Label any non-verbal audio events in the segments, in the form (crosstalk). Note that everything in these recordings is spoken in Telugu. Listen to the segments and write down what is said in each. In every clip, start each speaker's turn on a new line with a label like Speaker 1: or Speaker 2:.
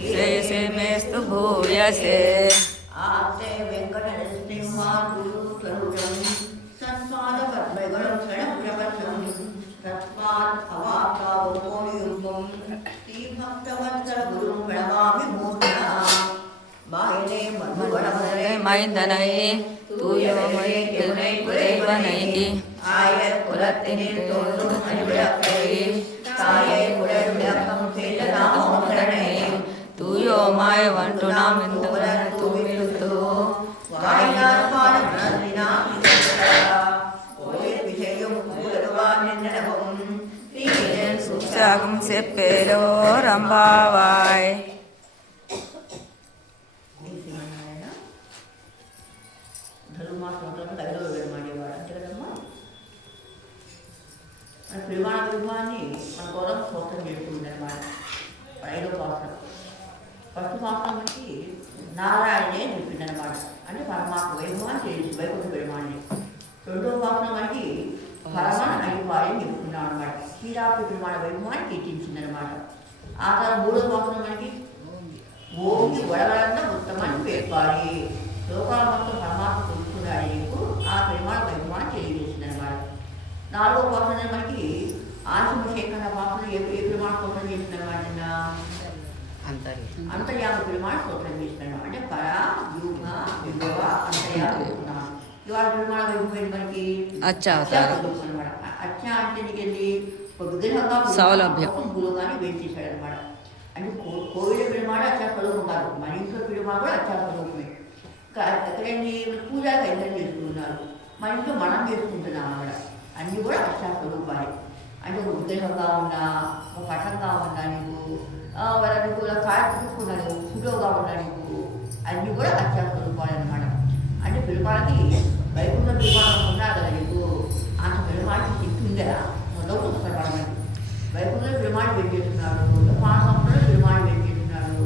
Speaker 1: शेषमेस्तु भूयसे आपते
Speaker 2: वेङ्कटलक्ष्मीमागुरुस्वरूपं सत्पादपद्मगणं क्षणप्रपन्नं तत्पात् अवाप्तावोयुम्बं श्रीभक्तवत्सरगुरुं प्रणमामि मूर्धना बाहिने
Speaker 1: मधुगणमरे मैन्दनै तूयमये किरुणै कुलैवनैः
Speaker 2: आय कुलत्तिनिर्तोरुमणिविळक्कै सायै कुलैर्विळक्कम् ನಾಮ ಕರಣೆಯು ತೂಯೋಮಾಯ ವಂಟು ನಾಮೆಂದು
Speaker 1: ತೂಮಿರುತ್ತು சேப்பேரோ
Speaker 2: ரம்பாவா అంతర్యామ ప్రమాణ స్తోత్రం చేసినాడు అంటే పర వ్యూహ విభవ అంతర్యామ చెప్పుకున్నాం. ఇవాళ వైభవం ఏంటి మనకి?
Speaker 1: అచ్చా
Speaker 2: అచ్చా అంటే ఒక విగ్రహంగా
Speaker 1: సౌలభ్యం.
Speaker 2: భూలోకాన్ని వేయించేశాడు అనమాట అంటే కో- కోవిల పిడిమాడ అచ్చా స్వరూపం కాదు మన ఇంట్లో పిడిమా కూడా అచ్చా స్వరూపమే ఎక్కడండి పూజా కైంకర్యం చేసుకుంటున్నారు. మన ఇంట్లో మనం చేసుకుంటున్నాం అన్నమాట. అన్నీ కూడా అచ్చా స్వరూపాలే అంటే ఒక విగ్రహంగా ఉన్నా ఒక పటంగా ఉన్నా నీకు వాళ్ళ నీకు ఇలా కాయ తీసుకున్నాను అన్నీ కూడా అచ్చా స్వరూపాలు అంటే పిలుపాలకి వైకుంఠ పిలుపాలను ఉన్నారు కదా నీకు అంత పిలుపాలకి శక్తి ఉందా మొదలు ఒకసారి వైకుంఠ పిలుమాడి పెట్టేస్తున్నాడు మాసంలో పిలుమాడి పెట్టేస్తున్నాడు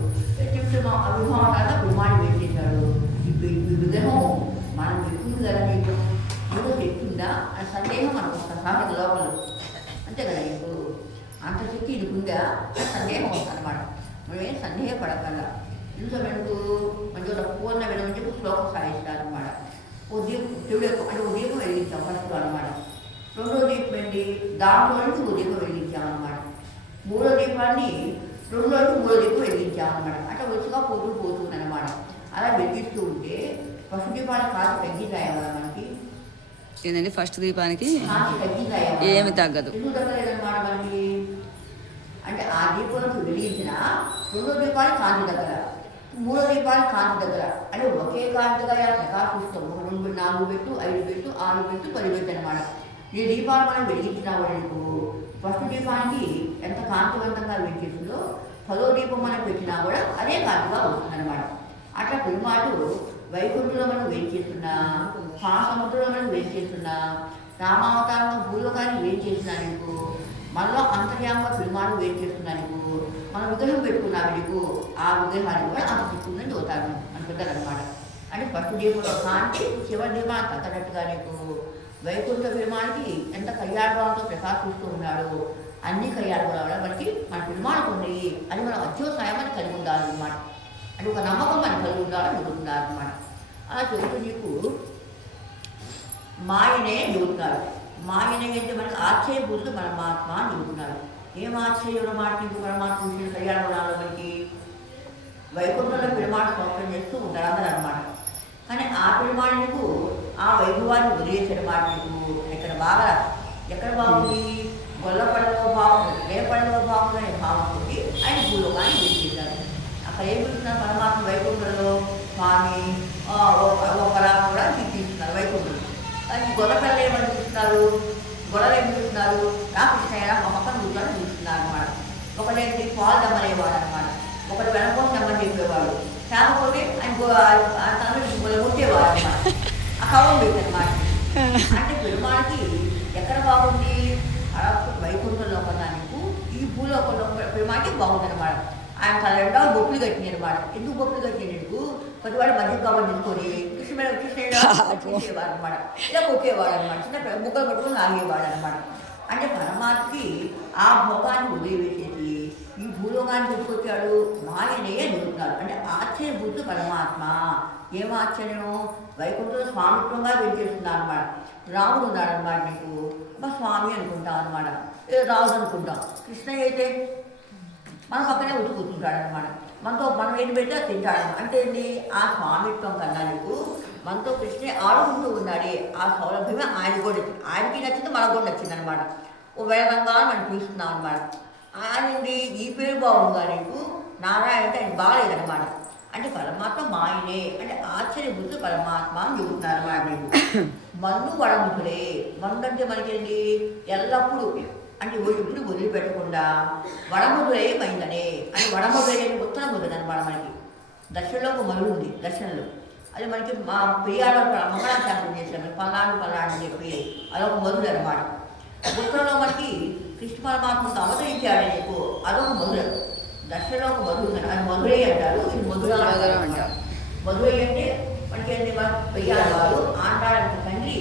Speaker 2: చెప్తే అభిమానాల పిలుమాడి పెట్టేశాడు ఈ వి- ఈ విగ్రహం మనం చెప్తుంది కదా నీకు ఏదో చెప్తుందా అని సందేహం మనకు ఒక లోపల అంతే కదా నీకు అంత శక్తి ఇది ఉందా సందేహం వస్తుంది అనమాట మనం ఏం సందేహపడగల ఇంట్లో వెనుకు మంచి ఒక పూర్ణ వినమని చెప్పి శ్లోకం సాధిస్తారు అనమాట ఉదయం దేవుడు యొక్క- అంటే ఉదయం వెలిగించాం ఫస్ట్ అనమాట రెండో దీపం ఏంటి? దాంట్లో నుంచి దీపం వెలిగించాం అనమాట మూడో దీపాన్ని రెండో నుంచి మూడో దీపం వెలిగించాం అనమాట అంటే వచ్చుగా పోతూ పోతుంది అనమాట అలా వెలిగిస్తూ ఉంటే పశు దీపాలు కాదు తగ్గితాయి కదా మనకి?
Speaker 1: ఏంటంటే ఫస్ట్ దీపానికి ఏమి తగ్గదు.
Speaker 2: మనకి? అంటే ఆ దీపంలో వెలిగించిన రెండో దీపాలు కాంతి దగ్గర. మూడో దీపాలు కాంతి దగ్గర. అంటే ఒకే కాంతిగా ప్రకాశిస్తాం ఒక రెండు నాలుగు పెట్టు ఐదు పెట్టు ఆరు పెట్టు పది పెట్టు అనమాట ఈ దీపాలు మనం వెలిగించినా నీకు ఫస్ట్ దీపానికి ఎంత కాంతివంతంగా వెలిగిస్తుందో పదో దీపం మనం పెట్టినా కూడా అదే కాంతిగా వస్తుంది అనమాట అట్లా పెరుమాటు వైకుంఠంలో మనం వేయించేస్తున్నా మహాసముద్రంలో మనం వేయించేస్తున్నా రామావతారంలో భూలోకాన్ని వేయించేస్తున్నా నీకు? మనలో అంతర్యామ పెరుమాడు చేస్తున్నా నీకు? మనం విగ్రహం పెట్టుకున్నావు నీకు. ఆ విగ్రహాన్ని కూడా అంత చెప్తుందని చదువుతాను అని అనమాట అంటే ఫస్ట్ దీపంలో కాంతి చివరి దీపాన్ని తగ్గనట్టుగా నీకు. వైకుంఠ పెరుమానికి ఎంత కళ్యాణభావంతో ప్రకాశిస్తూ ఉన్నాడు. అన్ని కళ్యాణభావాలు మనకి మన పెరుమాణకు ఉన్నాయి అని మనం అత్యోసాయం అని కలిగి ఉండాలన్నమాట. అంటే ఒక నమ్మకం మనం కలిగి ఉండాలని చెబుతున్నారన్నమాట అలా చెబుతూ నీకు మాయనే చెబుతున్నారు మాయనే అంటే మనకి ఆశ్చర్యభూతులు పరమాత్మ అని చెబుతున్నారు. ఏం ఆశ్చర్యం మాట్లాడు పరమాత్మ విషయం కళ్యాణంలో మనకి వైకుంఠంలో పిరిమాణ సంవత్సరం చేస్తూ ఉంటారు అందరూ అనమాట కానీ ఆ పిరిమాణ ఆ వైభవాన్ని వదిలేసాడు మాట నీకు. ఎక్కడ బాగా ఎక్కడ బాగుంది? గొల్లపడలో బాగుంది రేపల్లిలో బాగుంది అనే భావంతోటి ఆయన భూలోకాన్ని విడిచేశారు అక్కడ ఏం పిలుస్తున్నారు పరమాత్మ వైకుంఠంలో స్వామి ఆ, ఒక- ఒకలా కూడా కీర్తిస్తున్నారు వైకుంఠంలో. అది గొడవలు ఏమని చూస్తున్నారు గొడవలు ఏం చూస్తున్నారు రాకృష్ణయ్య మా పక్కన కూర్చొని చూస్తున్నారు అనమాట ఒకటేంటి పాలు దమ్మలేవాడు అనమాట ఒకటి వెనకోసం దమ్మని చెప్పేవాడు కాకపోతే ఆయన గో- ఆ కొట్టేవాడు అనమాట ఆ కవం పెట్టనమాట అంటే పెరుమాళకి ఎక్కడ బాగుంది? అలా వైకుంఠంలో ఒకదానికి ఈ భూలోకంలో పెరుమాళకి బాగుంది అనమాట ఆయన తన గొప్పలు బొప్పులు కట్టినాయి అనమాట ఎందుకు గొప్పలు కట్టినాడు ప్రతివాడు మధ్య కవర్ తీసుకొని కృష్ణ కృష్ణుడు (laughs) అనమాట ఇలా కొట్టేవాడు అనమాట చిన్న ముక్కలు పట్టుకొని లాగేవాడు అనమాట అంటే పరమాత్మకి ఆ భోగాన్ని వదిలివేసేసి ఈ భూలోకాన్ని చెప్పుకొచ్చాడు మాయనే అని చెబుతున్నారు అంటే ఆశ్చర్యభూత పరమాత్మ. ఏం ఆశ్చర్యం వైకుంఠంలో స్వామిత్వంగా వెలిచేస్తున్నాను అనమాట రాముడు ఉన్నాడు అనమాట నీకు. మా స్వామి అనుకుంటాం అనమాట రాజు అనుకుంటాం. కృష్ణయ్య అయితే మన పక్కనే కూర్చుంటాడు అనమాట మనతో మనం ఏం పెడితే తింటాడు. అంటే ఏంటి? ఆ స్వామిత్వం కన్నా నీకు మనతో కృష్ణ ఆడుకుంటూ ఉన్నాడు. ఆ సౌలభ్యమే ఆయన కూడా నచ్చింది. ఆయనకి నచ్చింది మనకు కూడా నచ్చింది అనమాట ఓ వేదంగా మనం చూస్తున్నాం అనమాట ఆయనండి ఈ పేరు బాగుందా నీకు? నారాయణ అంటే ఆయన బాగాలేదనమాట అంటే పరమాత్మ మాయనే అంటే ఆశ్చర్యభూతులు పరమాత్మ అని చెబుతున్నారు అనమాట (coughs) మన్ను వడముతులే మన్ను అంటే మనకేంటి ఎల్లప్పుడూ అంటే ఓ ఎప్పుడు వదిలిపెట్టకుండా వడముదులే మైందనే అని వడముదులే ఉత్తరం ముద్దు అనమాట మనకి. దర్శనంలో ఒక మరుగు ఉంది దర్శనంలో అది మనకి మా ప్రియాల మంగళాశాసనం చేశాను పల్నాడు పల్నాడు అని చెప్పి అదొక మధుర అనమాట ఉత్తరంలో మనకి కృష్ణ పరమాత్మకు అవతరించాడు నీకు అదొక మధుర దర్శనంలో ఒక మధుర ఉంది అది మధురై అంటారు ఇది మధుర
Speaker 1: అంటారు.
Speaker 2: మధురై అంటే మనకి ఏంటి మన ప్రియాల వారు ఆండాడానికి తండ్రి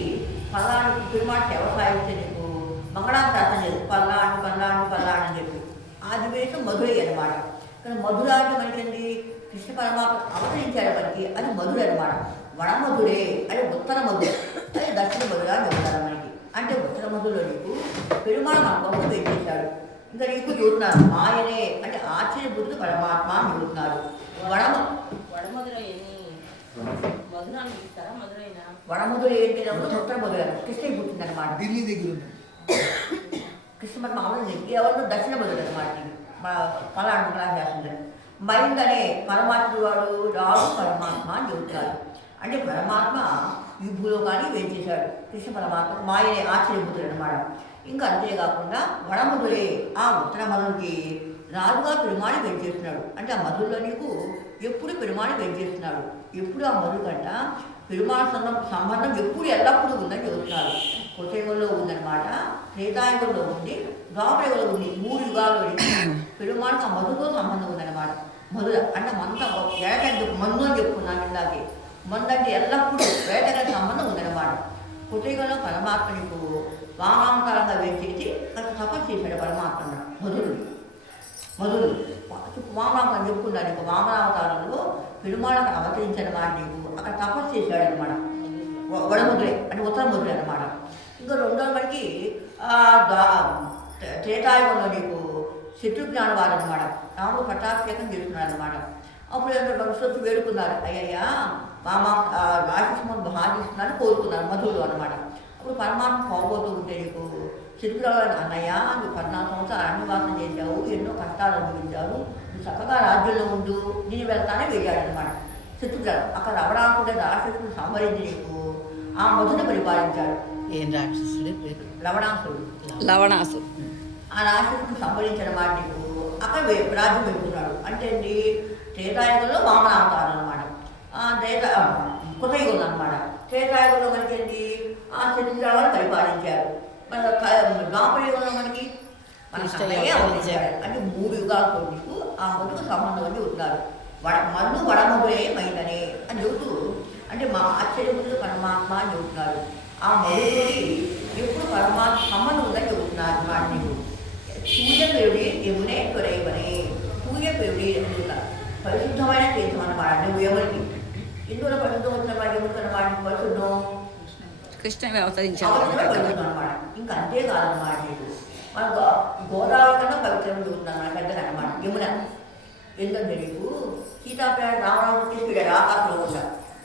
Speaker 2: పల్నాడు తిరుమాట వ్యవసాయిస్తే నీకు మంగళాశాసనం చేసి పల్నాడు పల్నాడు పల్నాడు అని చెప్పి ఆది వేషం మధురై అనమాట కానీ మధుర అంటే మనకేంటి కృష్ణ పరమాత్మ అవతరించాడు మనకి అది మధుర అనమాట వడమధుడే అది ఉత్తర మధుర. అది దక్షిణ మధుర అని చెప్తారు మనకి. అంటే ఉత్తర మధురలో నీకు పెరుమాళ మన కోసం పెట్టేశాడు ఇంకా నీకు చూస్తున్నారు మాయనే అంటే ఆశ్చర్యబుద్ధి పరమాత్మ అని చెబుతున్నారు. వడమ వడముదురు ఏంటి? అంటే ఉత్తర మధుర కృష్ణ పుట్టింది అనమాట
Speaker 3: ఢిల్లీ దగ్గర
Speaker 2: కృష్ణ మామూలు ఎవరు? దక్షిణ మధుర అనమాట మన పలాంటి క్లాస్ చేస్తుంది మైండ్ పరమాత్మ వాడు రాడు పరమాత్మ అని చెబుతారు. అంటే పరమాత్మ ఈ భూలోకాన్ని వేచేశాడు కృష్ణ పరమాత్మ మాయనే ఆశ్చర్యపోతుడు అనమాట ఇంకా అంతేకాకుండా వడమధురే ఆ ఉత్తర మధుడికి రాజుగా పెరుమాణి వెంచేస్తున్నాడు అంటే ఆ మధుల్లో నీకు ఎప్పుడు పెరుమాణి చేస్తున్నాడు? ఎప్పుడు ఆ మధు కంట పెరుమాణ సంబంధం సంబంధం ఎప్పుడు ఎల్లప్పుడూ ఉందని చెబుతున్నారు కొత్తయుగంలో ఉందన్నమాట త్రేతాయుగంలో ఉంది ద్వాపరయుగంలో ఉంది మూడు యుగాల్లో పెరుమాణకు మధుతో సంబంధం ఉందన్నమాట మధుర అంటే మంత వేటకి మందు అని చెప్పుకున్నాను ఇందాకే మందు అంటే ఎల్లప్పుడూ వేటకి సంబంధం ఉందన్నమాట కొత్తయుగంలో పరమాత్మ నీకు వామాంతరంగా వేచేసి అక్కడ తపస్సు చేశాడు పరమాత్మ మధురుడు. మధురుడు. వామనామం చెప్పుకున్నాడు నీకు. వామరావతారంలో పెరుమాళకు అవతరించిన నీకు. అక్కడ తపస్సు చేశాడు అనమాట వడముద్రే అంటే ఉత్తర ముద్ర అనమాట ఇంకా రెండో మనకి త్రేతాయుగంలో నీకు శత్రుజ్ఞాన వారు అనమాట రాముడు పట్టాభిషేకం చేస్తున్నాడు అనమాట అప్పుడు ఎంత భవిష్యత్తు వేడుకున్నారు. అయ్యయ్యా మామ రాజస్మన్ భాగిస్తున్నాను కోరుకున్నారు మధుడు అనమాట అప్పుడు పరమాత్మ పోబోతూ ఉంటే నీకు చిరుకురావు అన్నయ్య నువ్వు పద్నాలుగు సంవత్సరాలు అరణ్యవాసం చేశావు ఎన్నో కష్టాలు అనుభవించావు నువ్వు చక్కగా రాజ్యంలో ఉండు నేను వెళ్తానే వెళ్ళాడు అనమాట చిత్రురావు అక్కడ రవణాకుడే రాక్షసుడు సంహరించి నీకు ఆ మధుని పరిపాలించాడు.
Speaker 4: ఏం రాక్షసుడి పేరు?
Speaker 2: లవణాసుడు
Speaker 1: లవణాసు
Speaker 2: ఆ సంహరించిన మాట నీకు అక్కడ రాజ్యం వెళ్తున్నాడు. అంటే ఏంటి? త్రేతాయుగంలో వామన అవతారం అనమాట త్రేత కృతయుగం అనమాట త్రేతాయుగంలో మనకి ఏంటి? ఆ చిత్రాలను పరిపాలించారు. మన ద్వాపరయుగంలో మనకి మన అవతరించాడు. అంటే మూడు యుగాలతో నీకు ఆ మధుకు సంబంధం అని చెబుతున్నారు వడ మన్ను వడమధురే మైందనే అని చెబుతూ అంటే మా ఆశ్చర్యములు పరమాత్మ అని చెబుతున్నారు. ఆ మధుడికి ఎప్పుడు పరమాత్మ సంబంధం ఉందని చెబుతున్నారు నీకు సూర్యపేరుడి యమునే త్వరైవనే అని చెబుతారు పరిశుద్ధమైన తీర్థం అన్నమాట నువ్వు ఎవరికి ఎందువల్ల పరిశుద్ధం వచ్చిన వాడు ఎవరికి అన్నమాట పరిశుద్ధం
Speaker 1: కృష్ణ అవతరించాడు
Speaker 2: అన్నమాట ఇంకా అంతేకాదన్నమాట నీకు మన గో- గోదావరి కన్నా పవిత్రం చూస్తున్నాను పెద్దగా అన్నమాట యమున ఎందుకంటే నీకు సీతాప్రాయ రామరాముడు తీసుకెళ్ళాడు ఆకాశంలో కూడా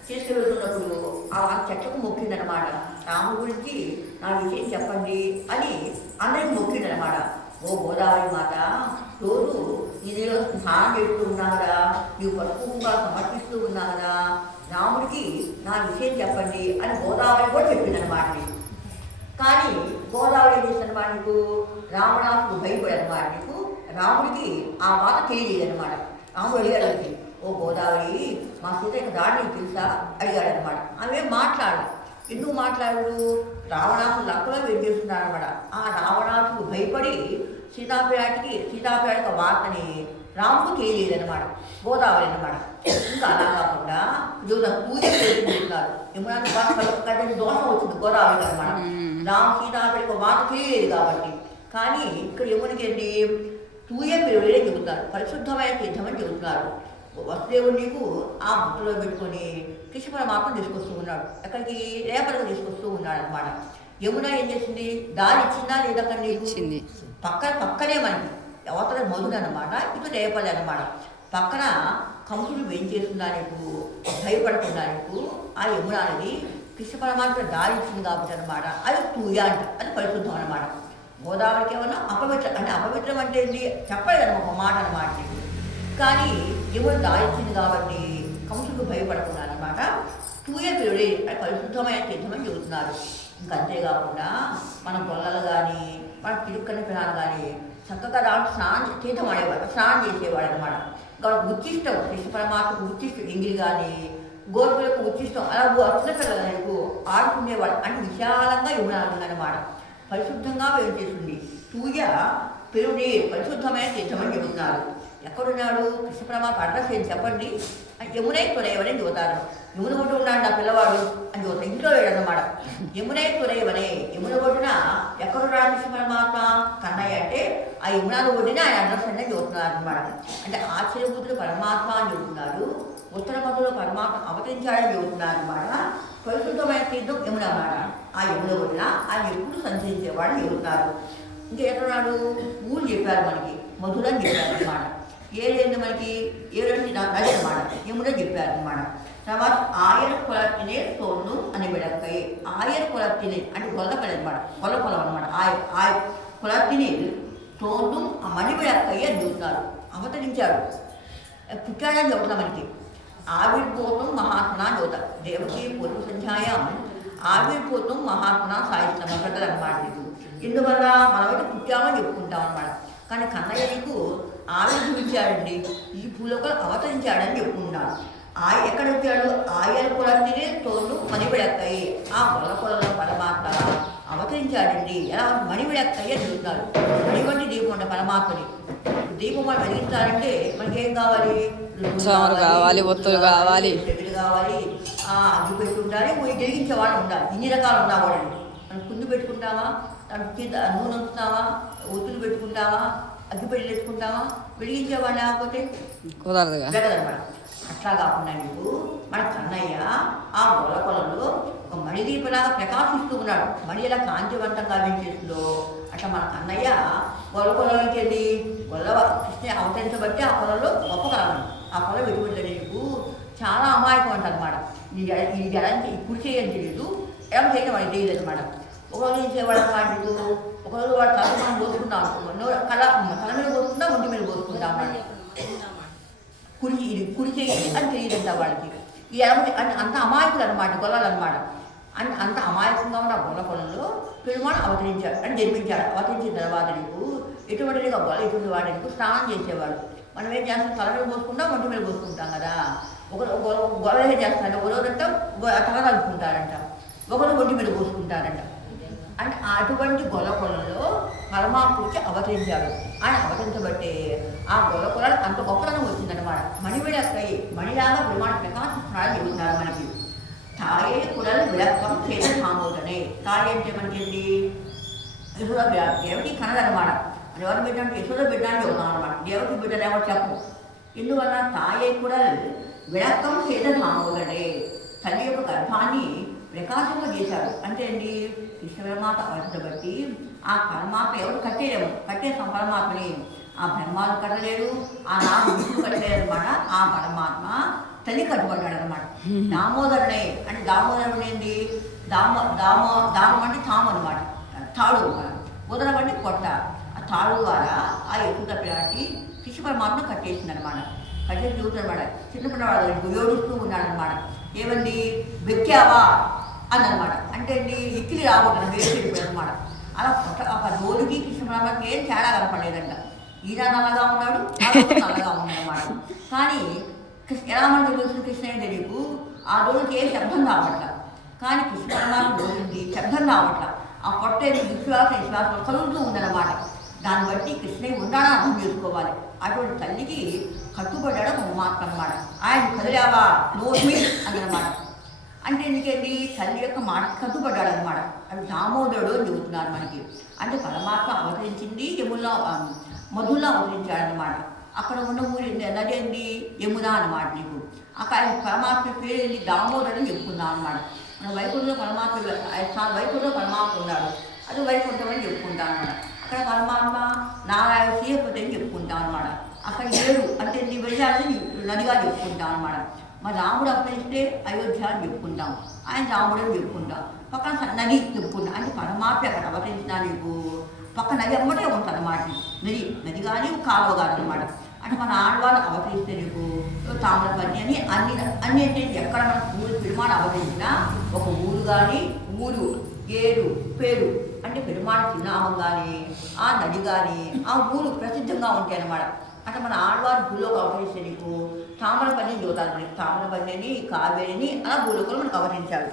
Speaker 2: తీసుకెళ్తున్నప్పుడు ఆ చెట్లకు మొక్కిందనమాట రాముడి గురించి నా విషయం చెప్పండి అని అందరికి మొక్కిందనమాట ఓ గోదావరి మాత రోజు ఇదిలో స్నానం చేస్తూ ఉన్నారా నీవు పసుపుగా సమర్పిస్తూ ఉన్నారా రాముడికి నా విషయం చెప్పండి అని గోదావరి కూడా చెప్పిందనమాట నీకు. కానీ గోదావరి ఏం చేసిందనమాట నీకు? రావణాసుడు భయపడనమాట నీకు. రాముడికి ఆ మాట తెలియదు రాముడు అడిగాడు ఓ గోదావరి మా సీత ఇక్కడ దాడి నీకు తెలుసా? అడిగాడు అనమాట ఆమె మాట్లాడు ఎందుకు మాట్లాడు రావణాసుడు లంకలో వెయిట్ చేస్తున్నాడు అనమాట ఆ రావణాసుడు భయపడి సీతాపిరాటికి సీతాపిరాటి యొక్క వార్తని రాముడు తెలియదు అనమాట గోదావరి అనమాట ఇంకా అలా కాకుండా జోద పూజ చేసుకుంటున్నారు ఏమన్నా దోషం వచ్చింది గోదావరి అనమాట. రామ సీతాపడికి మాట తెలియదు కాబట్టి. కానీ ఇక్కడ యమునికి ఏంటి? తూయ పిలువలే చెబుతారు పరిశుద్ధమైన తీర్థమని చెబుతున్నారు. వసుదేవుడు నీకు ఆ బుట్టలో పెట్టుకొని కృష్ణ పరమాత్మ తీసుకొస్తూ ఉన్నాడు. ఎక్కడికి రేపటికి తీసుకొస్తూ ఉన్నాడు అనమాట యమున ఏం చేసింది దారి ఇచ్చిందా లేదా అక్కడ నీకు
Speaker 1: ఇచ్చింది.
Speaker 2: పక్కన పక్కనే మనకి. అవతల మధుడు అనమాట ఇటు రేపల్లి అనమాట పక్కన కంసుడు వేయించేస్తుందా నీకు? భయపడకుండా నీకు ఆ యమున అనేది కృష్ణ పరమాత్మ దారి ఇచ్చింది కాబట్టి అనమాట అది తూయ అంట అది పరిశుద్ధం అనమాట గోదావరికి ఏమన్నా అపవిత్ర అంటే అపవిత్రం అంటే ఏంటి చెప్పలేదు ఒక మాట అనమాట. కానీ యముడు దారి ఇచ్చింది కాబట్టి కంసుడు భయపడకుండా అనమాట తూయ పిరుడే పరిశుద్ధమైన తీర్థమని చెబుతున్నారు. ఇంకా అంతేకాకుండా మన పొలాలు కానీ మన తిరుక్కని పిల్లలు కానీ చక్కగా రావడం స్నానం తీర్థం ఆడేవాడు స్నానం చేసేవాడు అనమాట ఇంకా ఉచ్చిష్టం కృష్ణ పరమాత్మకు ఉచ్చిష్టం ఎంగిలి కానీ గోరులకు ఉచ్చిష్టం అలా వచ్చిన పిల్లలకు ఆడుకునేవాడు అంటే విశాలంగా ఇవ్వడానికి అనమాట పరిశుద్ధంగా వేరు చేసింది. తూయ పెరుడే పరిశుద్ధమైన తీర్థమని చెబుతున్నారు. ఎక్కడున్నాడు? కృష్ణప్రమ అడ్రస్ ఏం చెప్పండి? అని యమునై తురయవని చెబుతారు యమున కొట్టు ఉన్నాడు నా పిల్లవాడు అని యువత ఇంట్లో లేడన్నమాట యమునై తురయవనే యమున ఒడ్డున ఎక్కడున్నాడు కృష్ణపరమాత్మ? కన్నయ్య అంటే ఆ యమునాలు ఒడ్డున ఆయన అడ్రస్ అనేది చెబుతున్నారు అనమాట అంటే ఆశ్చర్యబుద్ధుడు పరమాత్మ అని చెబుతున్నారు ఉత్తర మధులో పరమాత్మ అవతరించాడని చెబుతున్నారు అనమాట పరిశుద్ధమైన తీర్థం యమున అన్నమాట ఆ యమున ఒడ్డున ఆయన ఎప్పుడు సంచరించేవాడు చెబుతున్నారు ఇంకా ఎక్కడున్నాడు ఊరు చెప్పారు మనకి. మధురని చెప్పారు అనమాట ఏడైంది మనకి? ఏడంటి నది అనమాట యమున చెప్పారు అనమాట తర్వాత ఆయర్ కులత్తినే సోను అని విడక్కై ఆయర్ కులత్తినే అంటే గొల్లపల్లి అనమాట కొల పొలం అనమాట ఆయ ఆయ. కులత్తిని తోను మణి విడక్కై అని చూస్తారు. అవతరించాడు పుట్టాడని చెబుతున్నా మనకి. ఆవిర్భూతం మహాత్మన అని చెబుతారు. దేవకి పూర్వ సంధ్యాయం ఆవిర్భూతం మహాత్మన సాయిస్తున్నాం కథలు అనమాట ఇందువల్ల మనమైతే పుట్టామని చెప్పుకుంటాం అనమాట కానీ కన్నయ్య నీకు ఆవిర్భవించాడండి ఈ భూలోకం అవతరించాడని చెప్పుకున్నాడు. ఆ ఎక్కడ వచ్చాడు ఆయన కులందినే తోలు మణివిడక్కయ్యి ఆ పొల పొలలో పరమాత్మ అవతరించాడండి. ఎలా మణివిడక్కయ్య అని చెబుతున్నారు మణివంటి దీపం ఉండే పరమాత్మని. దీపం మనం వెలిగించాలంటే మనకి ఏం కావాలి?
Speaker 1: కావాలి, ఒత్తులు కావాలి.
Speaker 2: కావాలి. ఆ అగ్గి పెట్టి ఉండాలి పోయి వెలిగించే వాళ్ళు ఉండాలి. ఇన్ని రకాలు ఉన్నా కూడా మనం కుందు కింద నూనె ఉంచుతావా ఒత్తులు పెట్టుకుంటావా అగ్గిపెట్టి పెట్టుకుంటావా వెలిగించే వాళ్ళు లేకపోతే
Speaker 1: కుదరదుగా
Speaker 2: అట్లా కాకుండా నీకు మన కన్నయ్య ఆ గొల్ల పొలంలో ఒక మణిదీపలాగా ప్రకాశిస్తూ ఉన్నాడు. మణి ఎలా కాంతివంతంగా వెంచేస్తుందో అట్లా మన కన్నయ్య గొల్ల పొలంలోకి వెళ్ళి గొల్ల కృష్ణ అవతరించబట్టి ఆ పొలంలో గొప్ప కాలం ఆ పొలం వెలువడి నీకు చాలా అమాయకం అంట అనమాట ఈ జడ- ఈ జడానికి కుడి చేయని తెలియదు ఎడం చేయడం వాడికి తెలియదు అనమాట ఏం చేయవాడు వాడికి ఒకరోజు వాడు తల మనం పోసుకుందాం అనుకున్నాం కళ తల మీద పోసుకుందాం ఒంటి మీద పోసుకుందాం అన్నాడు కుడి ఇది కుడి చేయి అని తెలియదంట వాళ్ళకి ఈ ఎడమ అంటే అంత అమాయకులు అనమాట గొల్లలు అనమాట అంత అంత అమాయకంగా ఉన్న గొల్ల కొలంలో పెరుమాడు అవతరించాడు అని జన్మించాడు. అవతరించిన తర్వాత నీకు ఎటువంటి గొల్ల ఎటువంటి వాడు? నీకు స్నానం చేసేవాడు. మనం ఏం చేస్తాం? తల మీద పోసుకుంటాం ఒంటి మీద పోసుకుంటాం కదా. ఒకరు గొల్ల ఏం చేస్తా అంటే తల కలుపుకుంటారంట ఒకరు ఒంటి మీద పోసుకుంటారంట. అంటే అటువంటి గొల్ల పొలంలో పరమాత్ముడికి అవతరించాడు ఆయన అవతరించబట్టే ఆ గొల్ల అంత గొప్పతనం వచ్చిందనమాట మణివిడక్కై మణిలాగా ప్రమాణ ప్రకాశిస్తున్నాడు చెబుతున్నారు మనకి. తాయే కుడలు విలక్కం చేత సామవుతనే తాయి అంటే మనకేంటి? యశోద బిడ్డ కనదనమాట ఎవరు బిడ్డ అంటే యశోద బిడ్డ అని చెబుతాం అనమాట దేవుడికి బిడ్డలు ఎవరు చెప్పు ఇందువల్ల తాయే కుడలు విలక్కం చేత సామవుతనే తల్లి యొక్క గర్భాన్ని ప్రకాశంగా చేశాడు అంటే అండి కృష్ణ పరమాత్మ బట్టి ఆ పరమాత్మ ఎవరు కట్టేయలేము. కట్టేసాం పరమాత్మని ఆ బ్రహ్మాలు కట్టలేరు ఆ నాలుగు విష్ణువు అనమాట ఆ పరమాత్మ. తల్లి కట్టుబడ్డాడు అనమాట దామోదరుడే. అంటే దామోదరుడు ఏంటి దామ దామ దామం అంటే తాము అనమాట తాడు ఉదరం అంటే కొట్ట ఆ తాడు ద్వారా ఆ ఎక్కువ పిల్లాటి శిశు పరమాత్మ కట్టేసింది అనమాట కట్టేసి చూస్తున్నాడు చిన్నపిల్లవాడు ఏడుస్తూ ఉన్నాడు అనమాట ఏమండి? వెక్కావా? అన్నమాట. అంటే అండి ఇక్కిలి రాబోతున్నాడు వేసి అనమాట అలా ఒక రోజుకి కృష్ణ ఏం తేడా కనపడలేదంట. ఈయన నల్లగా ఉన్నాడు నల్లగా ఉన్నాడన్నమాట కానీ కృష్ణ ఎలా మనకు తెలుసు కృష్ణ తెలియకు? ఆ రోజుకి ఏ శబ్దం రావట్ల. కానీ కృష్ణ రోజుకి శబ్దం రావట్ల. ఆ పొట్ట విశ్వాస విశ్వాసం కలుగుతూ ఉందన్నమాట. దాన్ని బట్టి కృష్ణయ్య ఉన్నాడని అర్థం చేసుకోవాలి. అటువంటి తల్లికి కట్టుబడ్డాడు మాత్రం అన్నమాట ఆయన కదిలేవా? నోట్ మీ అన్నమాట. అంటే ఎందుకండి? తల్లి యొక్క మాట కట్టుబడ్డాడు అనమాట అది దామోదరుడు అని చెబుతున్నారు మనకి. అంటే పరమాత్మ అవతరించింది యముల్లో మధులా అవతరించాడనమాట అక్కడ ఉన్న ఊరి నది ఏంది? యమున అనమాట నీకు. అక్కడ పరమాత్మ పేరు ఏంది? దామోదరుని చెప్పుకుందాం అనమాట మన వైకుంఠంలో పరమాత్మ ఆయన వైకుంఠంలో పరమాత్మ ఉన్నాడు. అది వైకుంఠం అని చెప్పుకుంటాం అనమాట అక్కడ పరమాత్మ నారాయణ సీయపతి అని చెప్పుకుంటాం అనమాట అక్కడ ఏడు అంటే నీ వెళ్ళాలని నదిగా చెప్పుకుంటాం అనమాట మా రాముడు అప్పగిస్తే అయోధ్య అని చెప్పుకుందాం ఆయన రాముడు అని చెప్పుకుందాం పక్కన నది చెప్పుకుందాం అంటే పరమాత్మ అక్కడ అవతరించినా నీకు? పక్క నది అమ్మటే ఉంటుంది అన్నమాట నది నది కానీ కాలువ కాదు అనమాట అంటే మన ఆడవాళ్ళు అవతరిస్తే నీకు? తామ్రపల్లి అని అన్ని అన్ని అంటే ఎక్కడ మన ఊరు పెరుమాణ అవతరించినా ఒక ఊరు కానీ ఊరు ఏరు పేరు అంటే పెరుమాణ చిన్నామం కానీ ఆ నది కానీ ఆ ఊరు ప్రసిద్ధంగా ఉంటాయి అన్నమాట అంటే మన ఆడవారు భూలో అవతరించనీకు తామరపల్లి యువతారమణి తామరపల్లిని కావేరిని అలా భూలోకంలో మనకు అవతరించాడు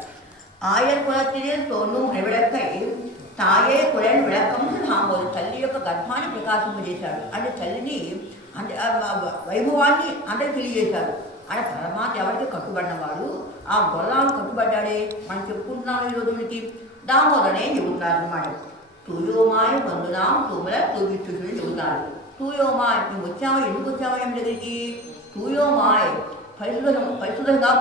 Speaker 2: ఆయన కులతిని తోను నివిడక్కై తాయే కులని విడకము నామోదు తల్లి యొక్క గర్భాన్ని ప్రకాశింపజేశాడు అంటే తల్లిని అంటే వైభవాన్ని అంటే తెలియజేశాడు. అంటే పరమాత్మ ఎవరికి కట్టుబడినవాడు? ఆ గొల్లాలు కట్టుబడ్డాడే. మనం చెప్పుకుంటున్నాము ఈరోజు మీకు దామోదనే చెబుతున్నారు అన్నమాట. తుయోమాయ మందునాం తుమల తుగిచ్చుని చెబుతారు. తూయోమాయ్. మేము వచ్చామా ఎందుకు వచ్చామా ఏమి దగ్గరికి తూయోమాయ్. పరిశుద్ధం పరిశుద్ధంగా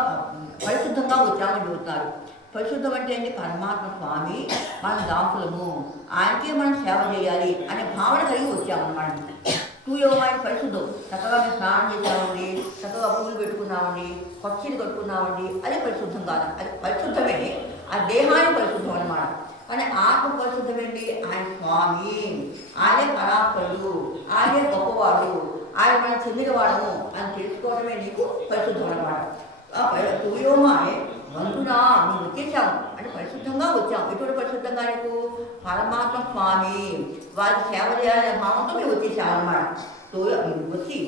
Speaker 2: పరిశుద్ధంగా వచ్చామని చెబుతున్నారు పరిశుద్ధం అంటే ఏంటి? పరమాత్మ స్వామి మన దాసులము. ఆయనకే మనం సేవ చేయాలి అనే భావన కలిగి వచ్చామన్నమాట తూయోమాయ పరిశుద్ధం. చక్కగా మేము స్నానం చేసామండి చక్కగా పూలు పెట్టుకున్నామండి. పక్షిని కట్టుకున్నామండి. అది పరిశుద్ధం కాదు. అది పరిశుద్ధమే. ఆ దేహాన్ని పరిశుద్ధం అనమాట అని ఆత్మ పరిశుద్ధం ఏంటి ఆయన స్వామి. ఆయనే పరాత్పరుడు. ఆయనే గొప్పవాడు. ఆయన మనం చెందినవాడము అని తెలుసుకోవడమే నీకు పరిశుద్ధం అన్నమాట ఆ వంతునా నువ్వు వచ్చేసాము అంటే పరిశుద్ధంగా వచ్చాము ఎటువంటి పరిశుద్ధంగా నీకు? పరమాత్మ స్వామి. వారి సేవ చేయాలనే భావంతో మేము వచ్చేసాము అనమాట తూయ వచ్చి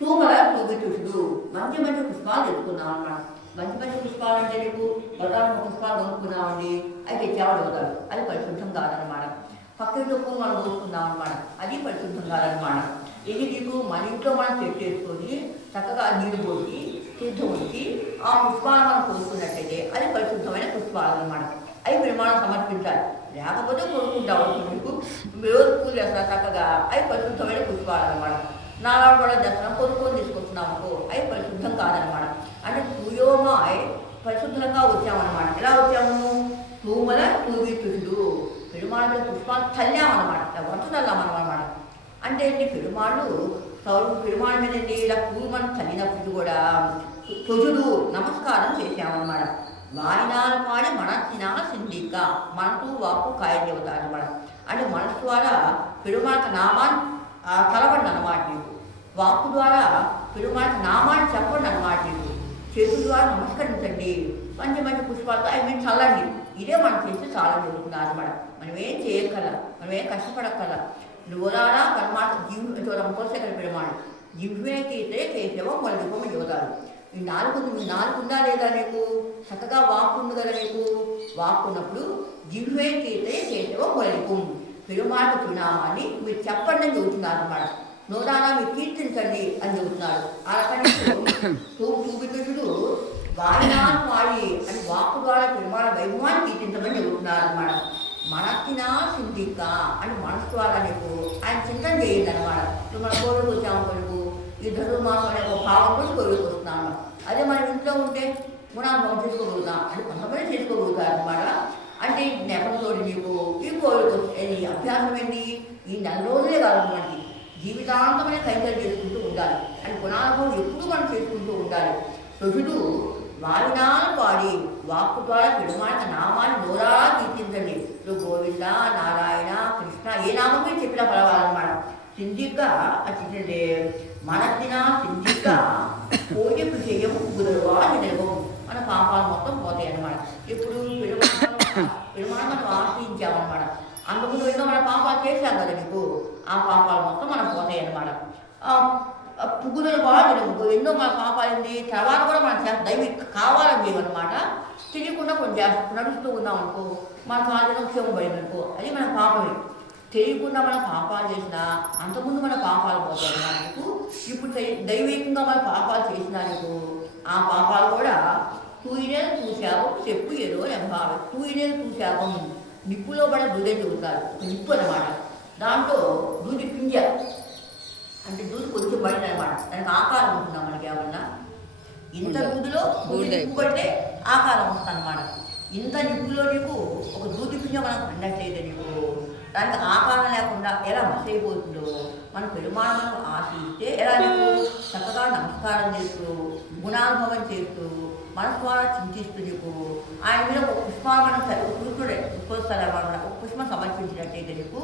Speaker 2: తూమల తూగి చూసుడు మంచి మంచి పుష్పాలు తెచ్చుకున్నాం అనమాట మంచి మంచి పుష్పాలు అంటే నీకు బదాము పుష్పాలు కొనుక్కున్నామండి. అవి తెచ్చేవాడు అవుతాడు అది పరిశుద్ధం కాదనమాట పక్కన పువ్వు మనం కోసుకున్నాం అనమాట అది పరిశుద్ధం కాదనమాట ఇది నీకు మన ఇంట్లో మనం సెట్ చేసుకొని చక్కగా నీళ్ళు పోసి సిద్ధం ఉంచి ఆ పుష్పాలను మనం కోసుకున్నట్టయితే అది పరిశుద్ధమైన పుష్పాలు అనమాట అవి ప్రమాణం సమర్పించాలి. లేకపోతే కొనుక్కుంటావు మీకు. రోజు పూజ చేస్తారు చక్కగా అవి పరిశుద్ధమైన పుష్పాలు అనమాట నాలుగు కూడా దర్శనం కొనుక్కొని తీసుకొస్తున్నాం అనుకో అవి పరిశుద్ధం కాదనమాట అంటే పరిశుద్ధంగా వచ్చామన్నమాట ఎలా వచ్చాము? తూమల తూగి పెరుమాళ్ళ పెరుమాళ పుష్పాలు చల్లామన్నమాట. వంట అంటే ఏంటి? పెరుమాళ్ళు సౌరు పెరుమాళ్ళ మీద ఏంటి ఇలా పూలు మనం కూడా తుజుడు నమస్కారం చేశామన్నమాట. వాయినాలు పాడి మనస్సినా సింధిక మనసు వాక్కు కాయ దేవత అనమాట అంటే మనసు ద్వారా పెరుమాళ్ళ నామాన్ని కలవండి అన్నమాట నీకు. వాక్కు ద్వారా పెరుమాళ్ళ నామాన్ని చెప్పండి అన్నమాట నీకు. చేతుల ద్వారా నమస్కరించండి. మంచి మంచి పుష్పాలతో అవి మేము చల్లండి. ఇదే మనం చేస్తే చాలా జరుగుతుంది అనమాట మనం ఏం చేయగల మనం ఏం కష్టపడగల నువ్వురాడా పరమాత్మ జీవ కోసం కోసెక్కడ పెరుమాడు చేసేవో మన మొదలుకోమని చెబుతారు ఈ నాలుగు నాలుగు ఉందా లేదా నీకు? చక్కగా వాక్కు ఉంది కదా నీకు? వాక్కు ఉన్నప్పుడు దివ్యకైతే చేసేవో మన మొదలుకం పెరుమాట చునామాన్ని మీరు చెప్పండి అని చెబుతున్నారు అనమాట నోదానా మీరు కీర్తించండి అని చెబుతున్నాడు. ఆ రకంగా చూపితుడు వాయినాను వాడి అని వాక్కు ద్వారా పెరుమాళ వైభవాన్ని కీర్తించమని చెబుతున్నారు అనమాట మనస్సిన చింతిక అని మనసు ద్వారా నీకు ఆయన చింతన చేయండి అనమాట మన కోరిక వచ్చాము కొడుకు ఈ ధనుర్మాసం అనే ఒక భావంతో కోరిక వస్తున్నాను అదే మనం ఇంట్లో ఉంటే గుణాభావం చేసుకోగలుగుతాం అని కొంతమంది చేసుకోగలుగుతారు అనమాట అంటే నెపంతో నీకు ఈ కోరిక అభ్యాసం ఏంటి? ఈ నెల రోజులే కాదు మనకి. జీవితాంతమైన కైకలు చేసుకుంటూ ఉండాలి. అని గుణానుభవం ఎప్పుడు మనం చేసుకుంటూ ఉండాలి. సుషుడు వారినాలు పాడి వాక్కు ద్వారా పెరుమాళ నామాన్ని నోరాలా కీర్తించండి. ఇప్పుడు గోవింద నారాయణ కృష్ణ ఏ నామం మీరు చెప్పినా పర్వాలన్నమాట సింధిక అతిథి మనదిన సింధిగ్గా పూజ చేయము గురువా నిలవం మన పాపాలు మొత్తం పోతాయి అన్నమాట ఇప్పుడు పెరుమాళ పెరుమాళ మనం ఆశ్రయించామన్నమాట. అందుకు ఎన్నో మన పాపాలు చేశాం కదా నీకు. ఆ పాపాలు మొత్తం మనం పోతాయి అన్నమాట. పుగ్గుదలు కూడా మనకు ఎన్నో మన పాపాలండి తర్వాత కూడా మనం చేస్తాం దైవి కావాలని చేయమన్నమాట తెలియకుండా కొంచెం చేస్తాం నడుస్తూ ఉన్నాం అనుకో మన కాళ్ళలో క్షేమం పడింది అనుకో అది మన పాపమే. తెలియకుండా మన పాపాలు చేసినా అంతకుముందు మన పాపాలు పోతాయి మనకు ఇప్పుడు దై- దైవికంగా మన పాపాలు చేసినా నీకు ఆ పాపాలు కూడా తూయినేలు చూశాపం చెప్పు ఏదో ఎంబావి తూయినేలు చూశాపం నిప్పులో పడే దూదే చెబుతారు నిప్పు అనమాట దాంట్లో దూది పింజ అంటే దూది కొంచెం బయట అనమాట దానికి ఆకారం ఉంటుందా మనకి ఏమన్నా? ఇంత. దూదిలో
Speaker 1: దూది
Speaker 2: ఆకారం వస్తుంది అనమాట ఇంత నిప్పులో నీకు ఒక దూది పింజ మనం పడినట్లయితే నీకు. దానికి ఆకారం లేకుండా ఎలా మస్ అయిపోతుందో మన పెరుమాణం ఆశిస్తే ఎలా నీకు? చక్కగా నమస్కారం చేస్తూ గుణానుభవం చేస్తూ మనసు ద్వారా చింతిస్తూ నీకు. ఆయన మీద ఒక పుష్పాలను పుష్పోత్సవాలు అనమాట ఒక పుష్పం సమర్పించినట్టయితే నీకు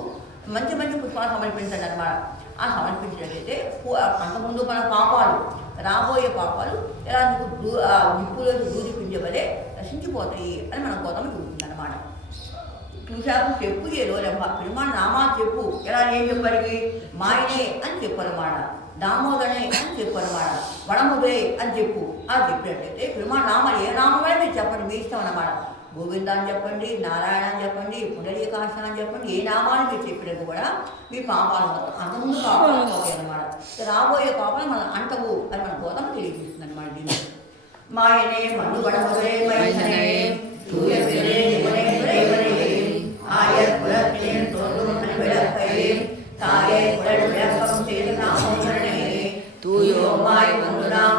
Speaker 2: మంచి మంచి పుష్పాలు సమర్పించండి అనమాట ఆ సమర్పించినట్లయితే అంతకుముందు మన పాపాలు రాబోయే పాపాలు ఎలా నీకు దూ నిప్పులో దూరి పింజవలే నశించిపోతాయి అని మన గౌతమ చూస్తుంది అనమాట చూశాకు చెప్పు ఏదో లేమ్మ పెరుమాణ నామా చెప్పు ఎలా ఏం చెప్పరికి మాయనే అని చెప్పనమాట దామోదరే అని చెప్పనమాట వడముదే అని చెప్పు. అని చెప్పినట్లయితే పెరుమాణ నామ ఏ నామమే మీరు చెప్పండి మీ ఇష్టం అనమాట గోవింద అని చెప్పండి నారాయణ అని చెప్పండి పునరీకాశ అని చెప్పండి ఏ నామాలు మీరు చెప్పినా కూడా మీ పాపాలు అంత ముందు పాపాలు పోతాయి అనమాట రాబోయే పాపాలు మనం అంటవు అని మన గోతం తెలియజేస్తుంది అనమాట దీన్ని మాయనే మన్ను తూయో మాయ మందునాం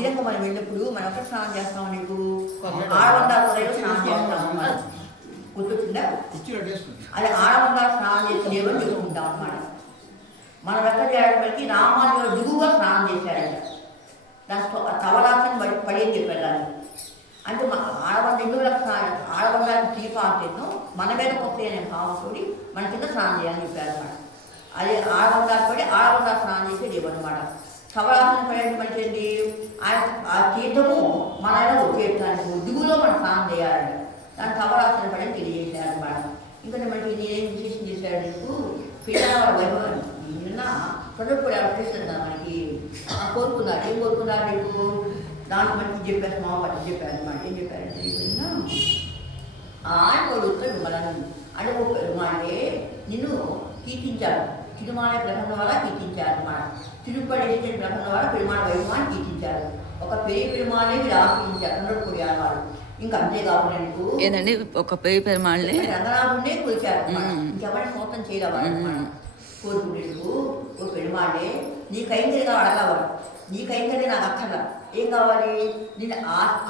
Speaker 2: మనం వెళ్ళినప్పుడు మనం ఎక్కడ స్నానం చేస్తాం నీకు ఆడవంద అక్కడే స్నానం చేస్తాం. మనం గుర్తొచ్చిందా అది ఆడవంద స్నానం చేసి దేవుని చెప్పుకుంటాం అన్నమాట. మనం ఎక్కడ చేయడానికి రామాల్లో దిగువగా స్నానం చేశారంట. దాని తవరాసని పడి పడి అని చెప్పారు దాన్ని. అంటే మన ఆడవాళ్ళ ఎందుకు స్నానం ఆడవాళ్ళకి తీపాంతేను మన మీద వస్తాయి అనే భావంతో మన కింద స్నానం చేయాలని చెప్పారు అనమాట అది ఆడవాళ్ళకి పడి ఆడవాళ్ళ స్నానం చేసేది ఇవ్వనమాట తవరాసన పడేది పడేటువంటి ఆ- ఆ తీర్థము మనలో వచ్చేటానికి దిగులో మనం స్నానం చేయాలని దాని తవరాసన పడని తెలియజేశారు అనమాట ఇంకా మనకి నేనేం విశేషం చేశాడు నీకు? పిల్లల వైభవం నిన్న చదువుకోలే అనిపిస్తుంది మనకి కోరుకున్నారు. ఏం కోరుకున్నారు నీకు? దాంట్లో మనకి చెప్పారు మా పట్టి చెప్పారు అనమాట ఏం చెప్పారంటే ఆయన కొడుకుతో మిమ్మల్ని అంటే ఒక పెరుమాళే నిన్ను కీర్తించారు. తిరుమాల గ్రహం వల్ల కీర్తించారు అనమాట గ్రహం వల్ల పెరుమాళ వైభవాన్ని కీర్తించారు ఒక పెరి పెరుమాళే ఆశ్రయించారు అందరూ వాళ్ళు ఇంకా అంతేకాకుండా నీకు
Speaker 1: ఏందండి? ఒక పేరు పెరుమాళ్ళని
Speaker 2: రంగనాథుడే కొలిచారు
Speaker 1: మ్మ్.
Speaker 2: ఇంకెవరి సొంతం చేయలేవారు
Speaker 1: మ్మ్.
Speaker 2: కోరుకునేందుకు ఓ పెరుమాడే నీ కైంకర్యం అడగవాలి నీ కైంకర్యం నాకు అక్కర్లా. ఏం కావాలి? నేను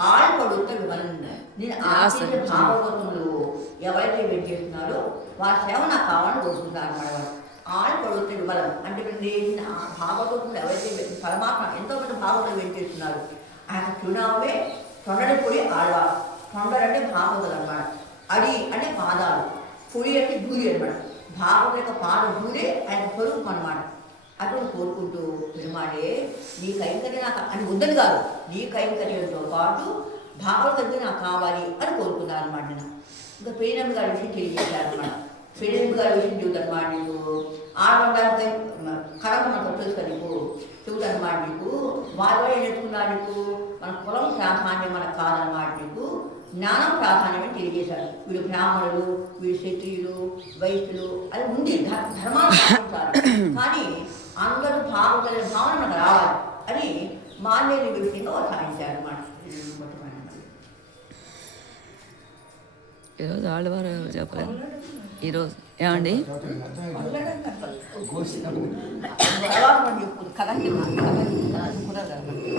Speaker 2: ఆள் పడుతా విమలను నేను ఆశించే
Speaker 1: ఆశ.
Speaker 2: భాగవతములు ఎవరైతే వెయిట్ చేస్తున్నారో వారి సేవ నాకు కావాలని కోరుకుంటారు అన్నమాట వాడు బలం అంటే నేను భావకులు భాగవతములు ఎవరైతే పరమాత్మ ఎంతో మంది భాగవతులు ఆయన చునావే తొండడి పొడి ఆడవా తొండడు అంటే భాగవతులు అడి అంటే పాదాలు. పొడి అంటే దూరి అనమాట భావం యొక్క పాద దూరే ఆయన స్వరూపం అనమాట అటువంటి కోరుకుంటూ పెరుమాడే నీ కైంకర్యం నాకు అని వద్దని కాదు. నీ కైంకర్యంతో పాటు భాగవతం నాకు కావాలి అని కోరుకున్నాను అనమాట నేను. ఇంకా పేరమ్మ గారి విషయం తెలియజేశారు అనమాట గారి విషయం చెబుతానమాట నీకు. ఆడవడానికి కడక మనకు తెలుసు నీకు. చెబుతానమాట నీకు. వారు ఏం నేర్చుకున్నారు నీకు? మన కులం ప్రాధాన్యం మనకు కాదన్నమాట నీకు. జ్ఞానం ప్రాధాన్యమే తెలియజేశారు. వీడు బ్రాహ్మణులు వీడు క్షత్రియులు వైశ్యులు అది ఉంది. ధర్మాలు కానీ అందరూ భాగవతుల భావన మనకు రావాలి. అని మాన్యని విషయంగా వాళ్ళు సాధించారు అనమాట
Speaker 1: ఈరోజు ఆడవారు చెప్పలేదు ఈరోజు ఏమండి?